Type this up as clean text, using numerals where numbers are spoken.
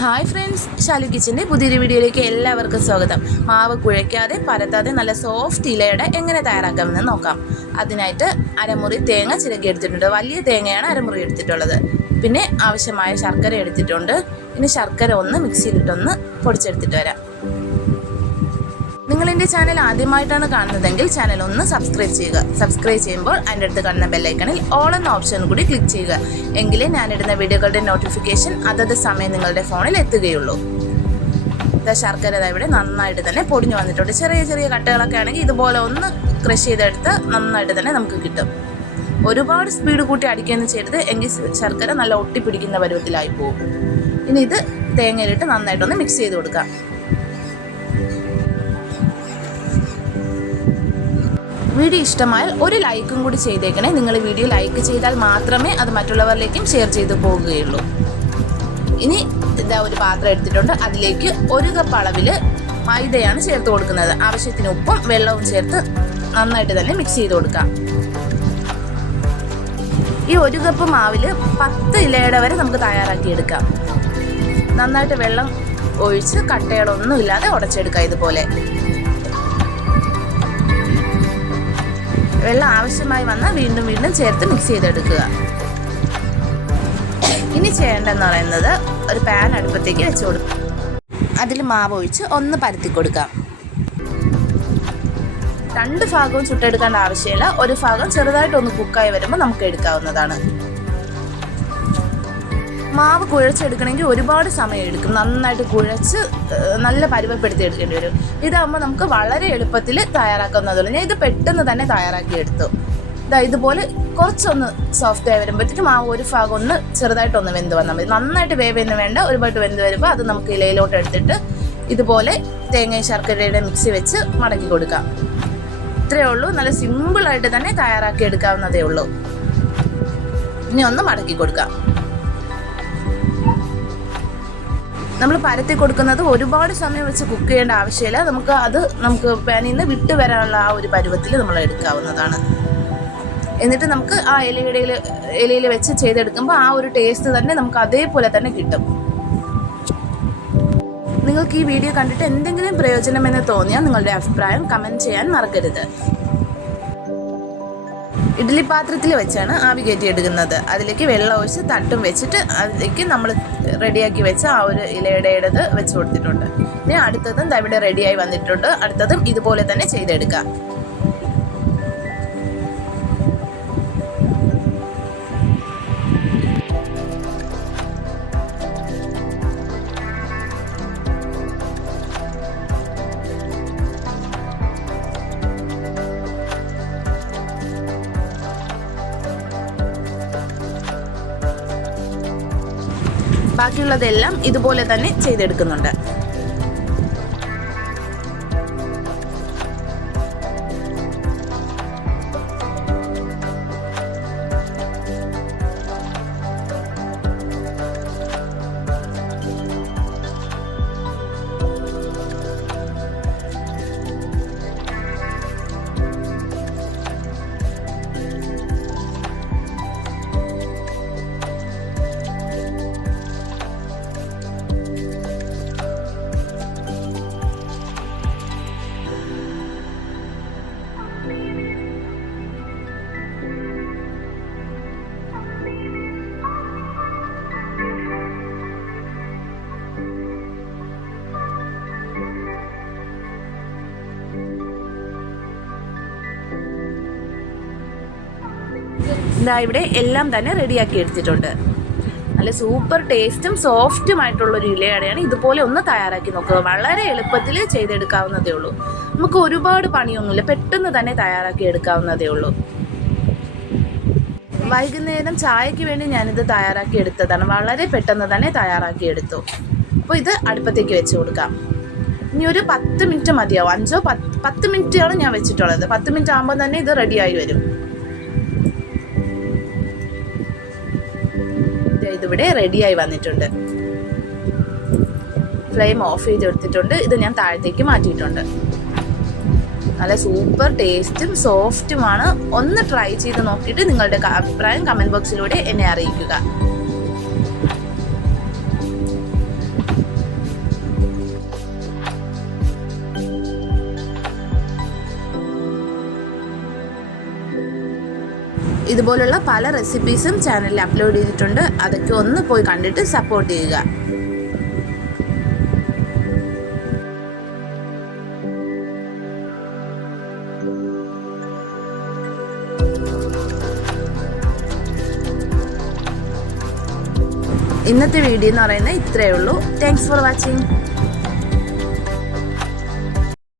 Hi friends, Shalu കിച്ചൻ്റെ പുതിയൊരു വീഡിയോയിലേക്ക് എല്ലാവർക്കും സ്വാഗതം. മാവ് കുഴയ്ക്കാതെ പരത്താതെ നല്ല സോഫ്റ്റ് ഇലയുടെ എങ്ങനെ തയ്യാറാക്കാമെന്ന് നോക്കാം. അതിനായിട്ട് അരമുറി തേങ്ങ ചിരകി എടുത്തിട്ടുണ്ട്. വലിയ തേങ്ങയാണ് അരമുറി എടുത്തിട്ടുള്ളത്. പിന്നെ ആവശ്യമായ ശർക്കര എടുത്തിട്ടുണ്ട്. ഇനി ശർക്കര ഒന്ന് മിക്സിയിലിട്ടൊന്ന് പൊടിച്ചെടുത്തിട്ട് വരാം. നിങ്ങൾ എൻ്റെ ചാനൽ ആദ്യമായിട്ടാണ് കാണുന്നതെങ്കിൽ ചാനൽ ഒന്ന് സബ്സ്ക്രൈബ് ചെയ്യുക. സബ്സ്ക്രൈബ് ചെയ്യുമ്പോൾ അതിൻ്റെ അടുത്ത് കാണുന്ന ബെല്ലൈക്കണിൽ ഓൾ എന്ന ഓപ്ഷൻ കൂടി ക്ലിക്ക് ചെയ്യുക. എങ്കിലേ ഞാനിടുന്ന വീഡിയോകളുടെ നോട്ടിഫിക്കേഷൻ അതത് സമയം നിങ്ങളുടെ ഫോണിൽ എത്തുകയുള്ളൂ. ശർക്കര ഇവിടെ നന്നായിട്ട് തന്നെ പൊടിഞ്ഞു വന്നിട്ടുണ്ട്. ചെറിയ ചെറിയ കട്ടകളൊക്കെ ആണെങ്കിൽ ഇതുപോലെ ഒന്ന് ക്രഷ് ചെയ്തെടുത്ത് നന്നായിട്ട് തന്നെ നമുക്ക് കിട്ടും. ഒരുപാട് സ്പീഡ് കൂട്ടി അടിക്കുകയെന്ന് ചെയ്യരുത്, എങ്കിൽ ശർക്കര നല്ല ഒട്ടിപ്പിടിക്കുന്ന പരുവത്തിലായി പോകും. ഇനി ഇത് തേങ്ങയിലിട്ട് നന്നായിട്ടൊന്ന് മിക്സ് ചെയ്ത് കൊടുക്കാം. വീഡിയോ ഇഷ്ടമായാൽ ഒരു ലൈക്കും കൂടി ചെയ്തേക്കണേ. നിങ്ങൾ വീഡിയോ ലൈക്ക് ചെയ്താൽ മാത്രമേ അത് മറ്റുള്ളവരിലേക്കും ഷെയർ ചെയ്തു പോകുകയുള്ളൂ. ഇനി ഇതാ ഒരു പാത്രം എടുത്തിട്ടുണ്ട്. അതിലേക്ക് 1 കപ്പ് അളവിൽ മൈദയാണ് ചേർത്ത് കൊടുക്കുന്നത്. ആവശ്യത്തിന് ഉപ്പും വെള്ളവും ചേർത്ത് നന്നായിട്ട് തന്നെ മിക്സ് ചെയ്ത് കൊടുക്കാം. ഈ 1 കപ്പ് മാവിൽ 10 ഇലയുടെ വരെ നമുക്ക് തയ്യാറാക്കിയെടുക്കാം. നന്നായിട്ട് വെള്ളം ഒഴിച്ച് കട്ടകളൊന്നും ഇല്ലാതെ ഉടച്ചെടുക്കാം. ഇതുപോലെ വെള്ളം ആവശ്യമായി വന്നാൽ വീണ്ടും വീണ്ടും ചേർത്ത് മിക്സ് ചെയ്തെടുക്കുക. ഇനി ചെയ്യേണ്ടതെന്ന് പറയുന്നത് ഒരു പാൻ അടുപ്പത്തേക്ക് വെച്ച് കൊടുക്കുക. അതിൽ മാവ് ഒഴിച്ച് ഒന്ന് പരത്തി കൊടുക്കാം. 2 ഭാഗവും ചുട്ടെടുക്കേണ്ട ആവശ്യമില്ല. ഒരു ഭാഗം ചെറുതായിട്ടൊന്ന് കുക്കായി വരുമ്പോൾ നമുക്ക് എടുക്കാവുന്നതാണ്. മാവ് കുഴച്ചെടുക്കണമെങ്കിൽ ഒരുപാട് സമയം എടുക്കും. നന്നായിട്ട് കുഴച്ച് നല്ല പരുവപ്പെടുത്തി എടുക്കേണ്ടി വരും. ഇതാകുമ്പോൾ നമുക്ക് വളരെ എളുപ്പത്തിൽ തയ്യാറാക്കാവുന്നതുള്ളൂ. ഞാൻ ഇത് പെട്ടെന്ന് തന്നെ തയ്യാറാക്കിയെടുത്തു. ഇതുപോലെ കുറച്ചൊന്ന് സോഫ്റ്റ് ആയി വരുമ്പോഴത്തേക്കും മാവ് ഒരു ഭാഗം ഒന്ന് ചെറുതായിട്ടൊന്ന് വെന്ത് വന്നാൽ മതി. നന്നായിട്ട് വേവെന്ന് വേണ്ട, ഒരുപാട് വെന്ത് വരുമ്പോൾ അത് നമുക്ക് ഇലയിലോട്ട് എടുത്തിട്ട് ഇതുപോലെ തേങ്ങയും ശർക്കരയുടെ മിക്സി വെച്ച് മടക്കി കൊടുക്കാം. ഇത്രയേ ഉള്ളൂ. നല്ല സിമ്പിളായിട്ട് തന്നെ തയ്യാറാക്കി എടുക്കാവുന്നതേ ഉള്ളൂ. ഇനി ഒന്ന് മടക്കി കൊടുക്കാം. നമ്മൾ പരത്തി കൊടുക്കുന്നത് ഒരുപാട് സമയം വെച്ച് കുക്ക് ചെയ്യേണ്ട ആവശ്യമില്ല. നമുക്ക് പാനിൽ നിന്ന് വിട്ട് വരാനുള്ള ആ ഒരു പരുവത്തിൽ നമ്മൾ എടുക്കാവുന്നതാണ്. എന്നിട്ട് നമുക്ക് ആ ഇലയിൽ വെച്ച് ചെയ്തെടുക്കുമ്പോൾ ആ ഒരു ടേസ്റ്റ് തന്നെ നമുക്ക് അതേപോലെ തന്നെ കിട്ടും. നിങ്ങൾക്ക് ഈ വീഡിയോ കണ്ടിട്ട് എന്തെങ്കിലും പ്രയോജനമെന്ന് തോന്നിയാൽ നിങ്ങളുടെ അഭിപ്രായം കമൻറ്റ് ചെയ്യാൻ മറക്കരുത്. ഇഡ്ഡലി പാത്രത്തിൽ വെച്ചാണ് ആവി കയറ്റിയെടുക്കുന്നത്. അതിലേക്ക് വെള്ളം ഒഴിച്ച് തട്ടും വെച്ചിട്ട് അതിലേക്ക് നമ്മൾ റെഡിയാക്കി വെച്ച ആ ഒരു ഇലയുടേത് വെച്ച് കൊടുത്തിട്ടുണ്ട്. ഇനി അടുത്തതും ഇവിടെ റെഡിയായി വന്നിട്ടുണ്ട്. അടുത്തതും ഇതുപോലെ തന്നെ ചെയ്തെടുക്കാം. ബാക്കിയുള്ളതെല്ലാം ഇതുപോലെ തന്നെ ചെയ്തെടുക്കുന്നുണ്ട്. ഇവിടെ എല്ലാം തന്നെ റെഡിയാക്കി എടുത്തിട്ടുണ്ട്. നല്ല സൂപ്പർ ടേസ്റ്റും സോഫ്റ്റുമായിട്ടുള്ളൊരു ഇലയടയാണ്. ഇതുപോലെ ഒന്ന് തയ്യാറാക്കി നോക്കുക. വളരെ എളുപ്പത്തിൽ ചെയ്തെടുക്കാവുന്നതേ ഉള്ളൂ. നമുക്ക് ഒരുപാട് പണിയൊന്നുമില്ല, പെട്ടെന്ന് തന്നെ തയ്യാറാക്കി എടുക്കാവുന്നതേ ഉള്ളൂ. വൈകുന്നേരം ചായയ്ക്ക് വേണ്ടി ഞാനിത് തയ്യാറാക്കി എടുത്തതാണ്. വളരെ പെട്ടെന്ന് തന്നെ തയ്യാറാക്കി എടുത്തു. അപ്പോൾ ഇത് അടുപ്പത്തേക്ക് വെച്ച് കൊടുക്കാം. ഇനി ഒരു 10 മിനിറ്റ് മതിയാവും. 5-10 മിനിറ്റാണ് ഞാൻ വെച്ചിട്ടുള്ളത്. 10 മിനിറ്റ് ആകുമ്പോൾ തന്നെ ഇത് റെഡിയായി വരും. ഇതിവിടെ റെഡിയായി വന്നിട്ടുണ്ട്. ഫ്ലെയിം ഓഫ് ചെയ്ത് എടുത്തിട്ടുണ്ട്. ഇത് ഞാൻ താഴത്തേക്ക് മാറ്റിയിട്ടുണ്ട്. നല്ല സൂപ്പർ ടേസ്റ്റും സോഫ്റ്റുമാണ്. ഒന്ന് ട്രൈ ചെയ്ത് നോക്കിയിട്ട് നിങ്ങളുടെ അഭിപ്രായം കമൻറ്റ് ബോക്സിലൂടെ എന്നെ അറിയിക്കുക. ഇതുപോലുള്ള പല റെസിപ്പീസും ചാനലിൽ അപ്ലോഡ് ചെയ്തിട്ടുണ്ട്. അതൊക്കെ ഒന്ന് പോയി കണ്ടിട്ട് സപ്പോർട്ട് ചെയ്യുക. ഇന്നത്തെ വീഡിയോ എന്ന് പറയുന്നത് ഇത്രയേ ഉള്ളൂ. Thanks for watching.